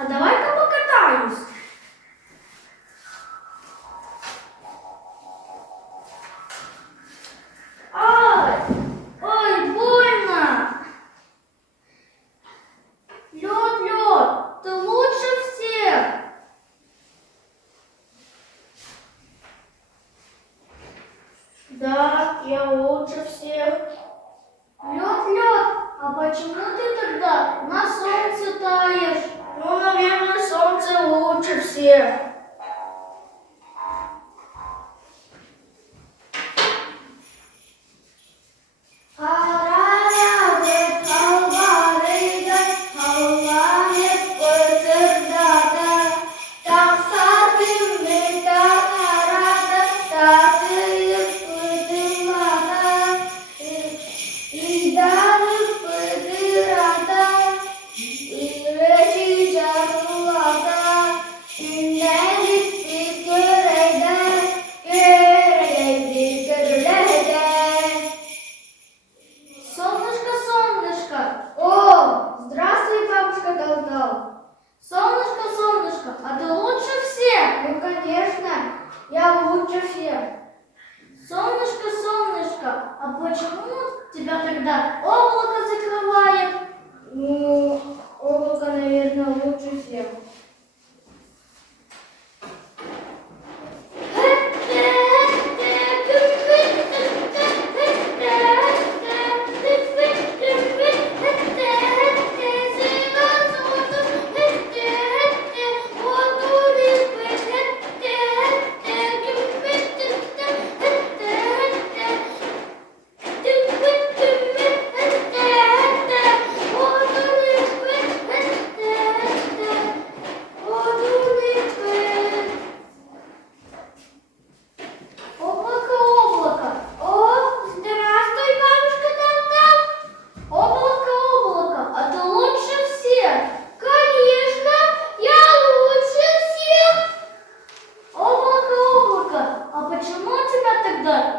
А давай-ка покатаюсь. Ай, ой, больно. Лед, ты лучше всех. Да, я лучше всех. Лед, а почему ты тогда на солнце таешь? Ну, наверное, солнце лучше всех. Солнышко, а ты лучше всех? Ну, конечно, я лучше всех. Солнышко, а почему тебя тогда облако закрывает? Ну, облако, наверное, лучше всех.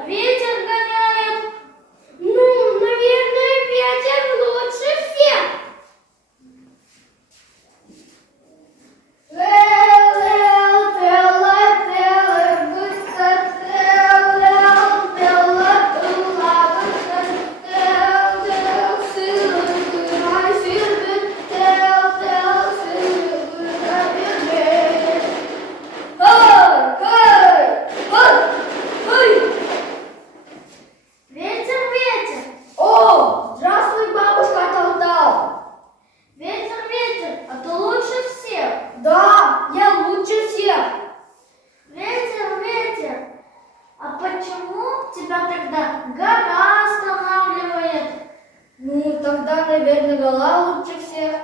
Ветер гоняет. Ну, наверное, ветер лучше всех. Да, я лучше всех. Ветер, а почему тебя тогда гора останавливает? Ну, тогда, наверное, гора лучше всех.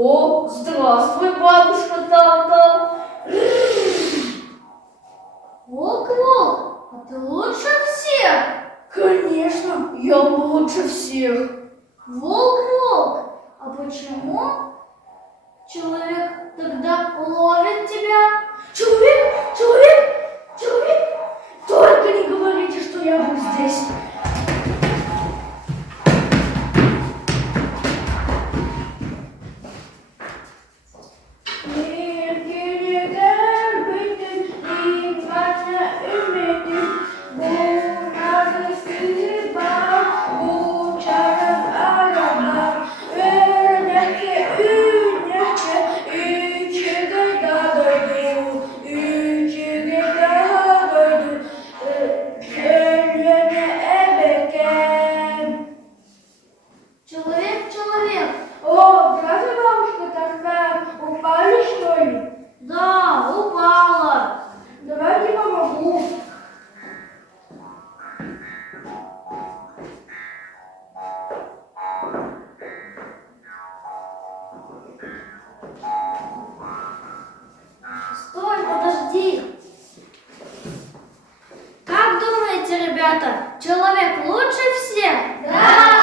О, здравствуй, бабушка Таута. Волк, а ты лучше всех? Конечно, я лучше всех. Волк, а почему человек тогда ловит тебя? Человек! Только не говорите, что я был здесь. Человек. О, здравствуй, бабушка, тогда упали, что ли? Да, упала. Давайте помогу. Стой, подожди. Как думаете, ребята, человек лучше всех? Да!